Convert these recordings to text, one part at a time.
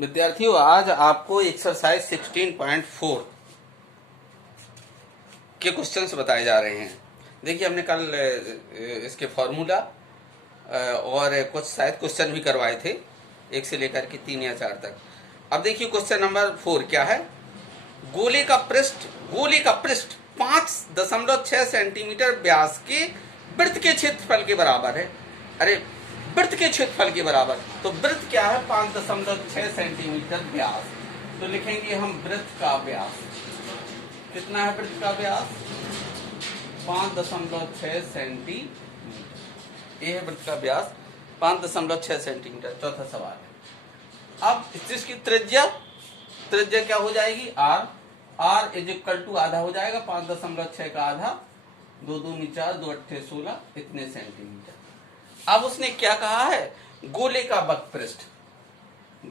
विद्यार्थियों, आज आपको एक्सरसाइज 16.4 के क्वेश्चंस बताए जा रहे हैं। देखिए, हमने कल इसके फॉर्मूला और कुछ शायद क्वेश्चन भी करवाए थे, 1 से लेकर के 3 या 4 तक। अब देखिए क्वेश्चन नंबर 4 क्या है। गोले का पृष्ठ 5.6 सेंटीमीटर व्यास के वृत्त के क्षेत्रफल के बराबर है। अरे, वृत्त के क्षेत्रफल के बराबर, तो वृत्त क्या है? 5.6 सेंटीमीटर व्यास। तो लिखेंगे हम वृत्त का व्यास। कितना है वृत्त का व्यास? 5.6 सेंटीमीटर। ये है वृत्त का व्यास 5.6 सेंटीमीटर। चौथा सवाल है। अब इसकी त्रिज्या क्या हो जाएगी? r इज इक्वल टू आधा हो जाएगा 5.6 का आधा, 2 दूनी 4, 2 अट्ठे 16, इतने सेंटीमीटर। अब उसने क्या कहा है? गोले का वक्र पृष्ठ,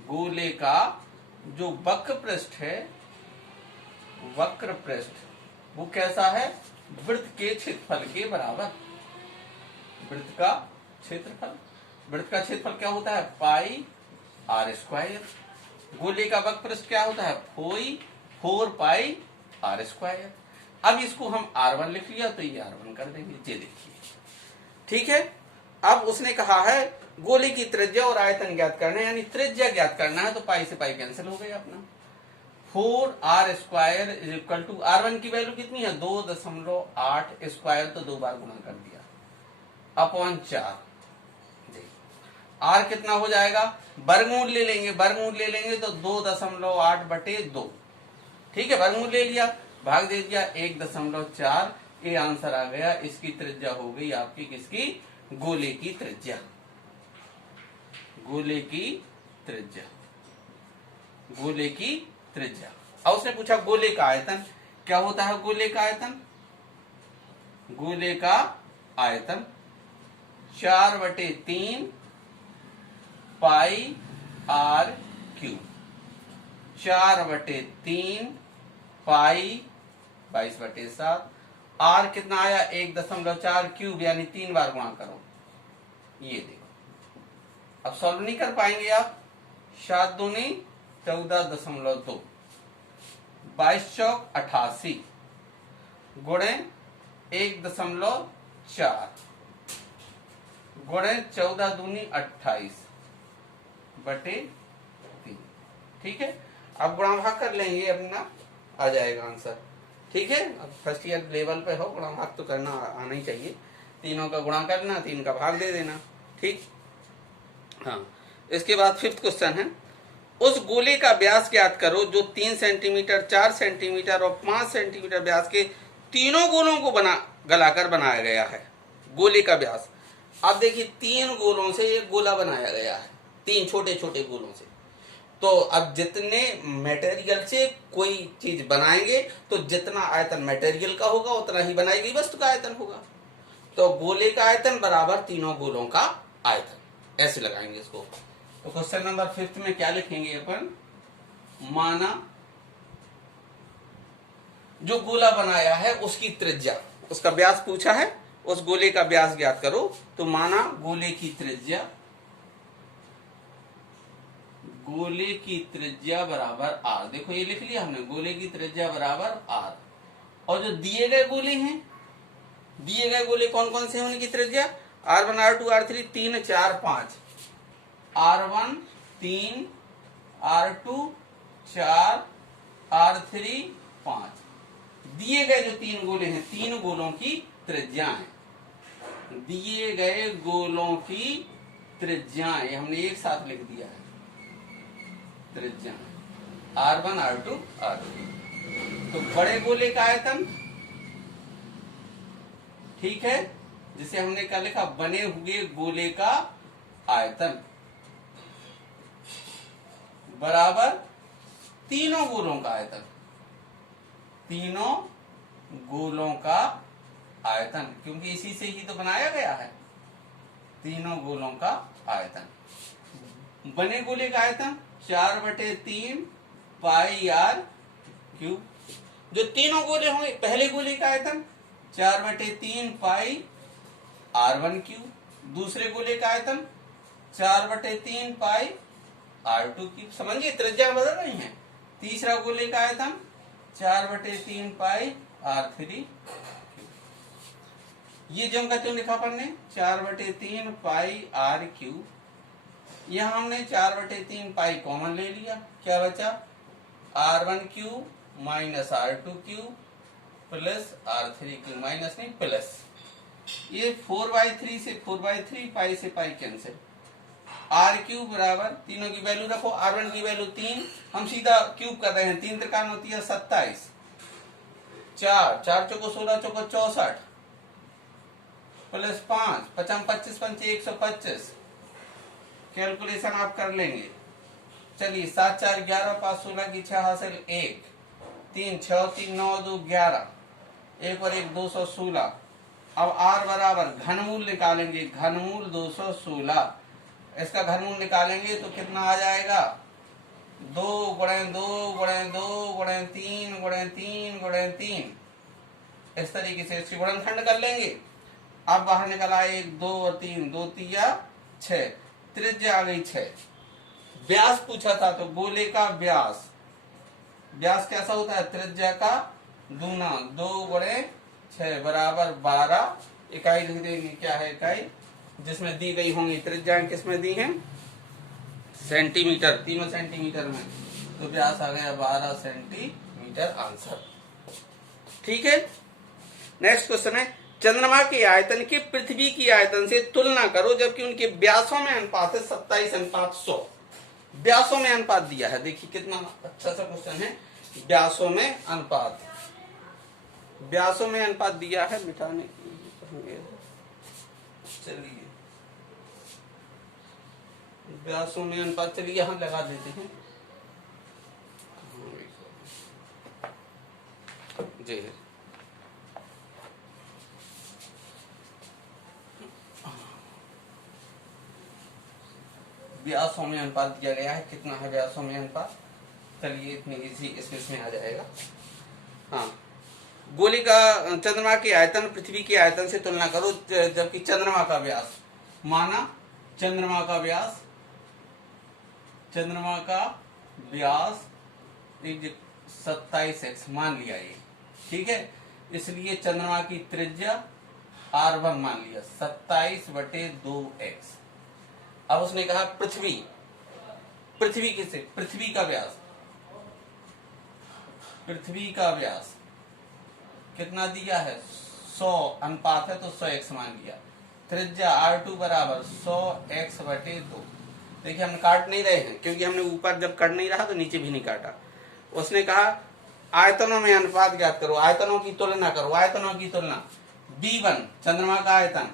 गोले का जो वक्र पृष्ठ है, वक्र पृष्ठ वो कैसा है? वृत्त के क्षेत्रफल के बराबर। वृत्त का क्षेत्रफल क्या होता है? पाई आर स्क्वायर। गोले का वक्र पृष्ठ क्या होता है? 4 पाई आर स्क्वायर। अब इसको हम r1 लिख लिया, तो ये r1 कर देंगे। ये देखिए, ठीक है। अब उसने कहा है गोले की त्रिज्या और आयतन ज्ञात करना है, यानी त्रिज्या ज्ञात करना है, तो पाई से पाई कैंसिल हो गया अपना। 4r square is equal to r1 की वैल्यू कितनी है? 2.8 स्क्वायर, तो 2 बार गुणा कर दिया, अपॉन 4। r कितना हो जाएगा? वर्गमूल ले लेंगे तो 2.8/2। ठीक है, वर्गमूल ले लिया, भाग दे दिया 1.4। ये आंसर आ गया। इसकी त्रिज्या हो गई आपकी किसकी? गोले की त्रिज्या। गोले की त्रिज्या। अब उसने पूछा गोले का आयतन क्या होता है? गोले का आयतन 4/3 पाई आर क्यूब। 4/3 पाई 22/7। आर कितना आया? 1.4 क्यूब, यानी 3 बार गुणा करो। ये देखो, अब सॉल्व नहीं कर पाएंगे आप। 7 दूनी 14.2, 22 चौक 88, गुणे 1.4, गुणे 14 दूनी 28/3। ठीक है, अब गुणा भाग कर लेंगे, अपना आ जाएगा आंसर। ठीक है, अब फर्स्ट ईयर लेवल पे हो, गुणा भाग तो करना आना ही चाहिए। तीनों का गुणा करना, 3 का भाग दे देना। ठीक, हाँ। इसके बाद 5th क्वेश्चन है। उस गोले का व्यास ज्ञात करो जो 3 सेंटीमीटर, 4 सेंटीमीटर और 5 सेंटीमीटर व्यास के तीनों गोलों को गलाकर बनाया गया है। गोले का व्यास। अब देखिए, 3 गोलों से एक गोला बनाया गया है, 3 छोटे छोटे गोलों से। तो अब जितने मटेरियल से कोई चीज बनाएंगे, तो जितना आयतन मटेरियल का होगा उतना ही बनाई गई वस्तु का आयतन होगा। तो गोले का आयतन बराबर तीनों गोलों का आयतन, ऐसे लगाएंगे इसको। तो क्वेश्चन नंबर 5th में क्या लिखेंगे अपन? माना जो गोला बनाया है उसकी त्रिज्या, उसका व्यास पूछा है, उस गोले का व्यास ज्ञात करो। तो माना गोले की त्रिज्या बराबर r। देखो, ये लिख लिया हमने, गोले की त्रिज्या बराबर r। और जो दिए गए गोले कौन कौन से हैं, उनकी त्रिज्या r1 r2 r3 3 4 5। r1 3, r2 4, r3 5। दिए गए जो 3 गोले हैं, 3 गोलों की त्रिज्याएं, दिए गए गोलों की त्रिज्याएं हमने एक साथ लिख दिया है। त्रिज्या r1 r2 r3। तो बड़े गोले का आयतन, ठीक है, जिसे हमने क्या लिखा? बने हुए गोले का आयतन बराबर तीनों गोलों का आयतन। तीनों गोलों का आयतन, क्योंकि इसी से ही तो बनाया गया है। तीनों गोलों का आयतन। बने गोले का आयतन 4/3 पाई आर क्यूब। जो तीनों गोले होंगे, पहले गोले का आयतन 4/3 पाई r1 क्यूब। दूसरे गोले का आयतन 4/3 पाई r2 समझिए त्रिज्या बदल रही है। तीसरा गोले का आयतन 4/3 पाई r3। ये जो का क्यों लिखा अपन ने 4/3 पाई r3। यहां हमने 4/3 पाई कॉमन ले लिया, क्या बचा r1 minus r2 plus r3 minus नहीं प्लस। ये 4/3 से 4/3 पाई से पाई कैंसिल। r3 बराबर तीनों की वैल्यू रखो। r1 की वैल्यू 3, हम सीधा क्यूब कर रहे हैं। 3 त्रिकान होती है 27, 4 चौको 16 चौको 64 प्लस 5 5 25 5 125। कैलकुलेशन आप कर लेंगे। चलिए 7 4 11 5 16 की 6 हासिल 1 3 6 3 9 2 11 1 और 1 216। अब r बराबर घनमूल निकालेंगे, घनमूल 216। इसका घनमूल निकालेंगे तो कितना आ जाएगा 2 गुणे 2 गुणे 2 गुणे 3 गुणे 3 गुणे 3। इस तरीके से इसकी गुणनखंड कर लेंगे। अब बाहर निकला 1 2 और 3 2 3 6, त्रिज्या आ गई 6। व्यास पूछा था तो गोले का व्यास, व्यास कैसा होता है त्रिज्या का दूना, 2 गुणे 6 बराबर 12। इकाई लिख देंगे, क्या है इकाई जिसमें दी गई होंगी त्रिज्याएं किसमें दी हैं सेंटीमीटर, तीनों सेंटीमीटर में, तो व्यास आ गया 12 सेंटीमीटर आंसर। ठीक है। नेक्स्ट क्वेश्चन है चंद्रमा के आयतन की पृथ्वी की आयतन से तुलना करो जबकि उनके व्यासों में अनुपात है 27:100। व्यासों में अनुपात दिया है, देखिए कितना अच्छा सा क्वेश्चन है। व्यासों में अनुपात, व्यासों में अनुपात दिया है, मिटाने चलिए व्यासों में अनुपात, चलिए यहां लगा देते हैं जी। व्यासों में अनुपात दिया गया है, कितना है व्यासों में अनुपात, चलिए इतनी इजी इसमें आ जाएगा। हाँ, गोली का चंद्रमा के आयतन पृथ्वी के आयतन से तुलना करो जबकि चंद्रमा का व्यास, माना चंद्रमा का व्यास 27x मान लिया ये, ठीक है। इसलिए चंद्रमा की त्रिज्या r1 मान लिया 27/2x। अब उसने कहा पृथ्वी, पृथ्वी किसे, पृथ्वी का व्यास, पृथ्वी का व्यास कितना दिया है 100, अनुपात है तो 100x मान लिया। त्रिज्या r2 बराबर 100x/2। देखिए हम काट नहीं रहे हैं क्योंकि हमने ऊपर जब कट नहीं रहा तो नीचे भी नहीं काटा। उसने कहा आयतनों में अनुपात ज्ञात करो, आयतनों की तुलना करो, आयतनों की तुलना। B1 चंद्रमा का आयतन,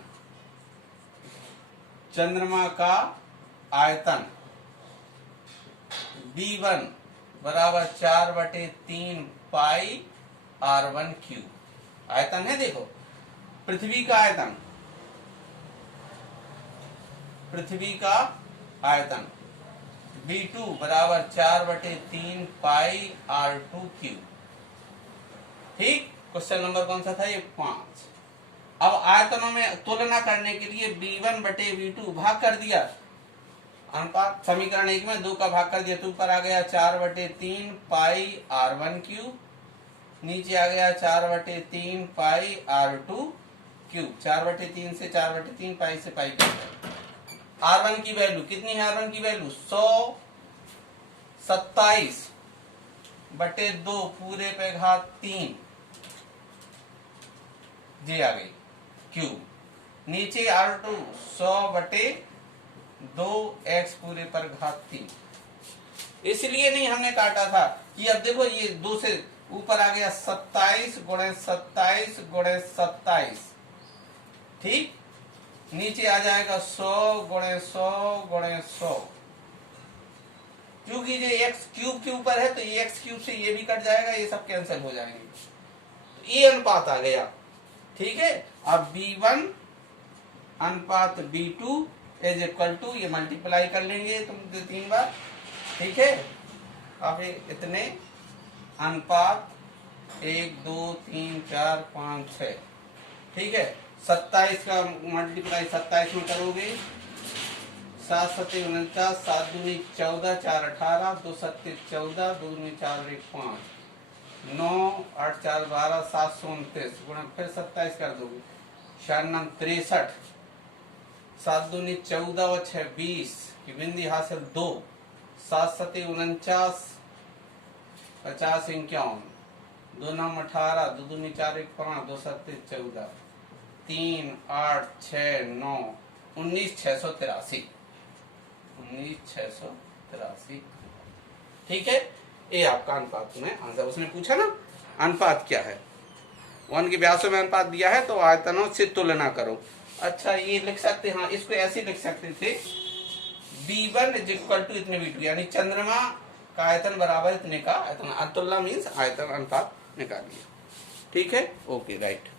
चंद्रमा का आयतन B1 बराबर 4/3 पाई r1 आयतन है। देखो पृथ्वी का आयतन, पृथ्वी का आयतन B2 बराबर 4/3 पाई r2। ठीक, क्वेश्चन नंबर कौन सा था ये 5। अब आयतनों में तुलना करने के लिए B1/V2 भाग कर दिया, अनुपात समीकरण 1 में 2 का भाग कर दिया तो ऊपर आ गया 4/3 पाई r1, नीचे आ गया 4/3 पाई r2। 4/3 से 4/3 पाई से पाई r1 की वैल्यू कितनी है, r1 की वैल्यू 127/2 पूरे पे घात 3 जी आ गई क्यूब। नीचे r2 100/2x पूरे पर घात 3। इसलिए नहीं हमने काटा था कि अब देखो ये 2 से ऊपर आ गया 27 × 27 × 27, ठीक। नीचे आ जाएगा 100 × 100 × 100। क्योंकि ये x क्यूब के ऊपर है तो ये x क्यूब से ये भी कट जाएगा, ये सब कैंसिल हो जाएंगे, तो ये अनुपात आ गया, ठीक है। अब B1 अनुपात B2 इज इक्वल टू, ये मल्टीप्लाई कर लेंगे तुम 3 बार, ठीक है। अब इतने अनुपात 1 2 3 4 5 6, ठीक है। 27 का मल्टीप्लाई 27 में करोगे 7 सत्ते 49, 7 दूनी 14, 4 18, 2 सत्ते 14, 2 दूनी 4 1 5, 9 8 4 12, 729 गुणा फिर 27 कर दोगे, 4 9 63, 7 दूनी 14 और 6 20 की बिंदी हासिल 2, 7 सत्ते 49, 50 51, 2 9 18, 2 दूनी 4 1 5, 2 सत्ते 14, 3 8 6 9 19 683, 19 683। ठीक है, ये आपका अनुपात में आंसर। उसने पूछा ना अनुपात क्या है, वन के व्यासों में अनुपात दिया है तो आयतनों से तुलना करो। अच्छा ये लिख सकते, हाँ इसको ऐसे लिख सकते थे, B1 इज इक्वल टू इतने V2, यानी चंद्रमा का आयतन बराबर इतने का आयतन। तुलना मीन्स आयतन अनुपात निकालिए। ठीक है, ओके राइट।